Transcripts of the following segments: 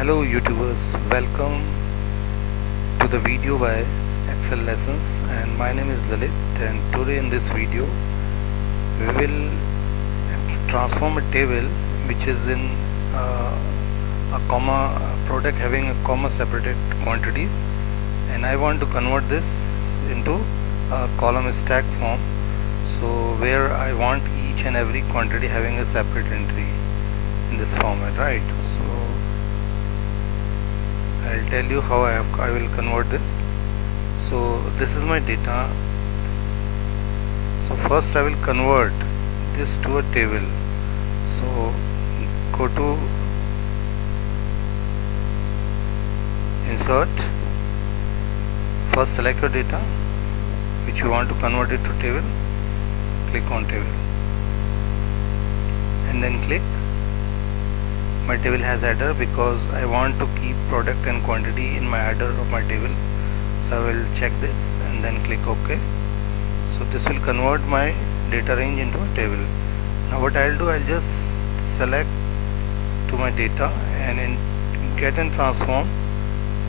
Hello YouTubers, welcome to the video by Excel Lessons, and my name is Lalit, and today in this video we will transform a table which is in a comma product having a comma separated quantities, and I want to convert this into a column stack form, so where I want each and every quantity having a separate entry in this format, right? So I'll tell you how I will convert this. So this is my data. So first I will convert this to a table. So go to insert, first select your data which you want to convert it to table, click on table and then click. My table has header because I want to keep product and quantity in my header of my table, so I will check this and then click OK. So this will convert my data range into a table. Now what I'll do, I'll just select to my data and in get and transform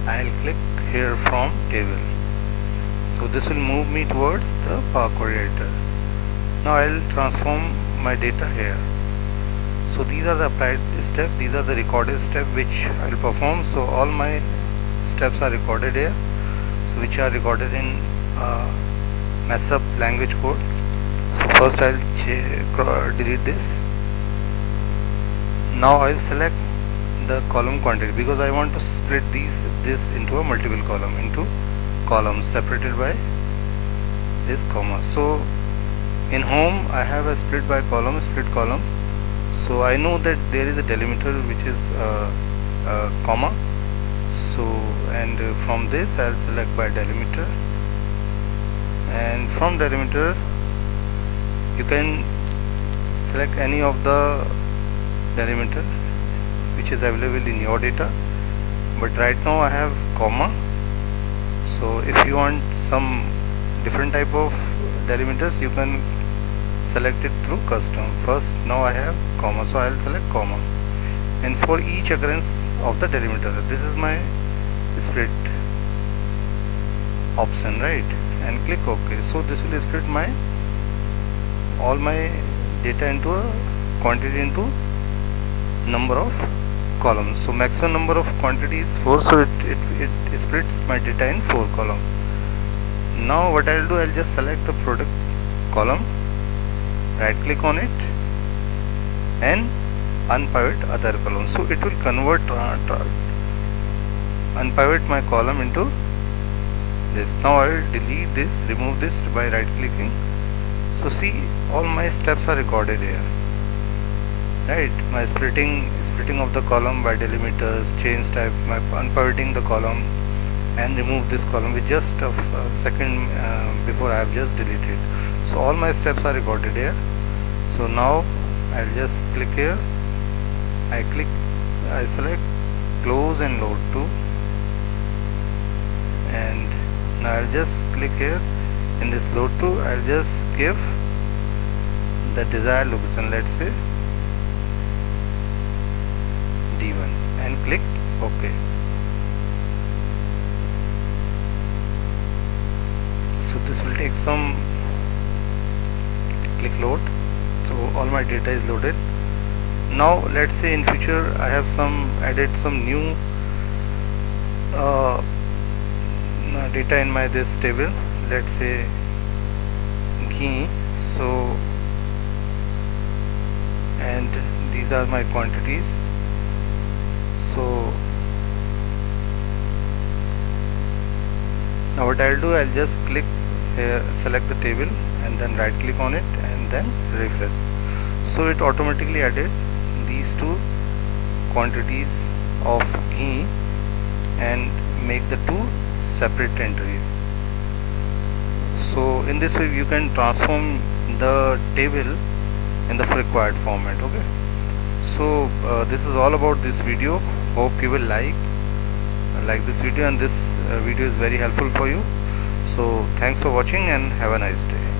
I'll click here from table. So this will move me towards the Power Query editor. Now I'll transform my data here. So these are the applied steps, these are the recorded steps which I will perform. So all my steps are recorded here, so which are recorded in MASSUP language code. So first I'll delete this. Now I'll select the column quantity because I want to split this into a multiple column, into columns separated by this comma. So in home I have a split by column, split column. So I know that there is a delimiter which is a comma. So and from this I'll select by delimiter, and from delimiter you can select any of the delimiter which is available in your data, but right now I have comma. So if you want some different type of delimiters, you can select it through custom. First now I have comma, so I'll select comma, and for each occurrence of the delimiter, this is my split option, right? And click OK. So this will split my all my data into a quantity into number of columns. So maximum number of quantity is 4, so it splits my data in 4 columns. Now what I'll do, I'll just select the product column, right click on it and unpivot other column. So it will convert unpivot my column into this. Now I will delete this, remove this by right clicking. So see, all my steps are recorded here, right? My splitting of the column by delimiters, change type, my unpivoting the column and remove this column with just a second before I have just deleted. So all my steps are recorded here. So now I'll just click here, I select close and load to, and now I'll just click here in this load to, I'll just give the desired location, let's say D1, and click OK. So this will take some, click load. So all my data is loaded. Now let's say in future I have added some new data in my this table, let's say ghee. So and these are my quantities. So now what I'll do, I'll just click here, select the table and then right click on it and then refresh. So it automatically added these two quantities of ghee and make the two separate entries. So in this way you can transform the table in the required format. Okay, so this is all about this video. Hope you will like this video, and this video is very helpful for you. So thanks for watching and have a nice day.